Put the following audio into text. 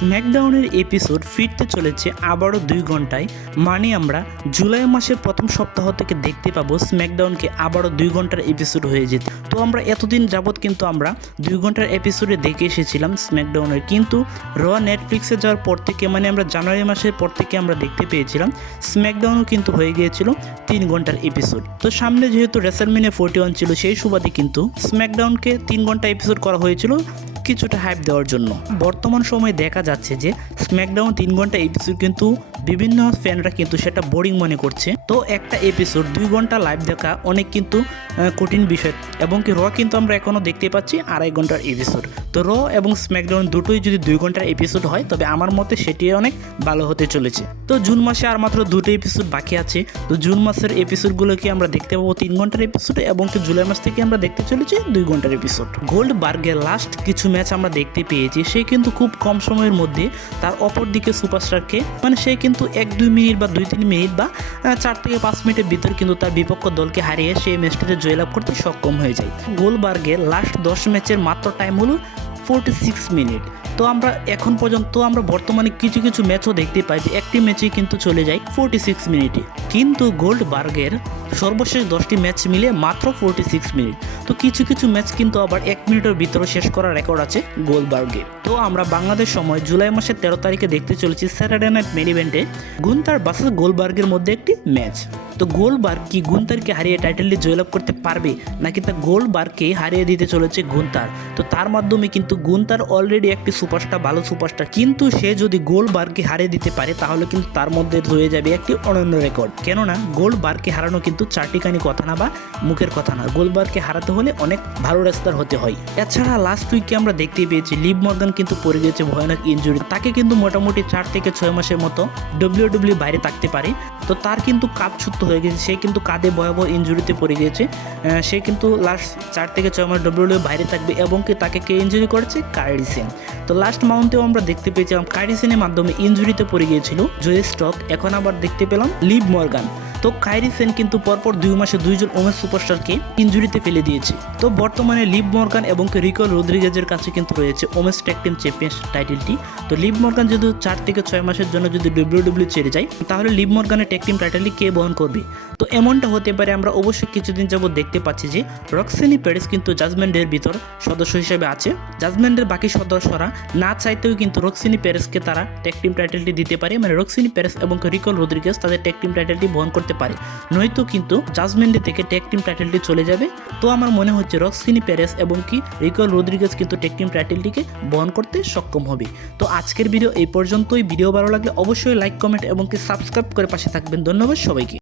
স্ম্যাকডাউনের episode ফিরতে চলেছে আবারও 2 ঘন্টায়। মানে আমরা জুলাই মাসের প্রথম সপ্তাহ থেকে দেখতে পাবো স্ম্যাকডাউনকে আবারও 2 ঘন্টার এপিসোড হয়ে যেতে। তো আমরা এতদিন যাবৎ কিন্তু আমরা 2 ঘন্টার এপিসোডে দেখে এসেছিলাম স্ম্যাকডাউনের, কিন্তু র নেটফ্লিক্সে যাওয়ার পর থেকে মানে আমরা জানুয়ারি মাসের পর থেকে আমরা দেখতে পেয়েছিলাম স্ম্যাকডাউনও কিন্তু হয়ে গিয়েছিল 3 ঘন্টার এপিসোড। তো সামনে যেহেতু রেসলম্যানিয়া 41 ছিল, সেই সুবাদে কিন্তু স্ম্যাকডাউনকে 3 ঘন্টা এপিসোড করা হয়েছিল কিছুটা হাইপ দেওয়ার জন্য। বর্তমান সময়ে দেখা যাচ্ছে যে স্ম্যাকডাউন 3 ঘন্টা এপিসোড কিন্তু বিভিন্ন ফ্যানরা কিন্তু সেটা বোরিং মনে করছে। তো একটা এপিসোড 2 ঘন্টা লাইভ দেখা অনেক কিন্তু কঠিন বিষয়, এবং কি র কিন্তু আমরা এখনও দেখতে পাচ্ছি 2.5 ঘন্টার এপিসোড। তো র এবং স্ম্যাকডাউন দুটোই যদি 2 ঘন্টার এপিসোড হয় তবে আমার মতে সেটি অনেক ভালো হতে চলেছে। তো জুন মাসে আর মাত্র 2টো এপিসোড বাকি আছে। তো জুন মাসের এপিসোডগুলোকে আমরা দেখতে পাবো 3 ঘন্টার এপিসোড, এবং কি জুলাই মাস থেকে আমরা দেখতে চলেছি 2 ঘন্টার এপিসোড। গোল্ডবার্গের লাস্ট কিছু ম্যাচ আমরা দেখতে পেয়েছি, সে কিন্তু খুব কম সময়ের মধ্যে তার অপর দিকে সুপারস্টারকে মানে সে কিন্তু 1-2 মিনিট বা 2-3 মিনিট বা 4 থেকে 5 মিনিটের ভিতর কিন্তু তার বিপক্ষ দলকে হারিয়ে সেই ম্যাচটিতে জয়লাভ করতে সক্ষম হয়ে যায়। গোল্ডবার্গের লাস্ট 10 ম্যাচের মাত্র টাইম হলো 46 মিনিট। তো আমরা এখন পর্যন্ত আমরা বর্তমানে কিছু কিছু ম্যাচও দেখতে পাই যে একটি ম্যাচেই কিন্তু চলে যায় 46 মিনিটে, কিন্তু গোল্ডবার্গের সর্বশেষ 10টি ম্যাচ মিলে মাত্র 46 মিনিট। তো কিছু কিছু ম্যাচ কিন্তু আবার 1 মিনিটের ভিতরে শেষ করার রেকর্ড আছে গোল্ডবার্গের। তো আমরা বাংলাদেশ সময় জুলাই মাসের 13 তারিখে দেখতে চলেছি স্যাটারডে নাইট মেন ইভেন্টে গুন্থার ভার্সেস গোল্ডবার্গের মধ্যে একটি ম্যাচ। তো গোল্ডবার্গ কি গুন্থারকে হারিয়ে টাইটেলটি জয়লাভ করতে পারবে, নাকি তা গোল্ডবার্গকে হারিয়ে দিতে চলেছে গুন্থার? তো তার মাধ্যমে কিন্তু গুন্থার অলরেডি একটি সুপারস্টার, ভালো সুপারস্টার, কিন্তু সে যদি গোল্ডবার্গকে হারিয়ে দিতে পারে তাহলে কিন্তু তার মধ্যে রয়ে যাবে একটি অনন্য রেকর্ড। কেননা গোল্ডবার্গকে হারানো কিন্তু চারটিখানি কথা না বা মুখের কথা না, গোল্ডবার্গকে হারাতে হলে অনেক ভালো রেসলার হতে হয়। এছাড়া লাস্ট উইকে আমরা দেখতে পেয়েছি লিভ মর্গান কিন্তু পড়ে গেছে ভয়ানক ইনজুরি, তাকে কিন্তু মোটামুটি 4 থেকে 6 মাসের মতো WWE বাইরে থাকতে পারে। তো তার কিন্তু কাঁধ ছুট্ট হয়ে গেছে, সে কিন্তু কাঁধে ভয়াবহ ইনজুরিতে পড়ে গিয়েছে। সে কিন্তু লাস্ট 4 থেকে 6 মাস WWE বাইরে থাকবে, এবং কি তাকে কে ইনজুরি করেছে? কাইরি সেন। তো লাস্ট মাউন্টেও আমরা দেখতে পেয়েছিলাম কাইরি সেনের মাধ্যমে ইনজুরিতে পড়ে গিয়েছিল জোয়ে স্টক, এখন আবার দেখতে পেলাম লিভ মর্গান। তো কাইরি সেন কিন্তু পরপর 2 মাসে 2 জন ওমেন সুপারস্টারকে ইনজুরিতে ফেলে দিয়েছে। তো বর্তমানে লিভ মর্গান এবং রিকো রদ্রিগেজের কাছে কিন্তু রয়েছে ওমেন্স ট্যাগ টিম চ্যাম্পিয়ন টাইটেলটি। তো লিভ মর্গান যদি 4 থেকে 6 মাসের জন্য যদি WWE ছেড়ে যায় তাহলে লিভ মর্গানের ট্যাগ টিম টাইটেলটি কে বহন করবে? তো এমনটা হতে পারে। আমরা অবশ্যই কিছুদিন যাবত দেখতে পাচ্ছি যে রক্সিনি পেরেস কিন্তু জাজমেন্টের ভিতর সদস্য হিসেবে আছে। জাজমেন্টের বাকি সদস্যরা না চাইতেও কিন্তু রক্সিনি পেরেসকে তারা ট্যাগ টিম টাইটেলটি দিতে পারে, মানে রক্সিনি পেরেস এবং রিকো রদ্রিগেজ তাদের ট্যাগ টিম টাইটেলটি বহন করতে পারে, নয়তো কিন্তু জাজমেন্টে থেকে ট্যাগ টিম টাইটেলটি চলে যাবে। তো আমার মনে হচ্ছে রক্সিনি পেরেস এবং রিকো রদ্রিগেজ কিন্তু ট্যাগ টিম টাইটেলটিকে বহন করতে সক্ষম হবে। তো আজকের ভিডিও এই পর্যন্তই। ভিডিও ভালো লাগলে অবশ্যই লাইক, কমেন্ট এবং সাবস্ক্রাইব করে পাশে থাকবেন। ধন্যবাদ সবাইকে।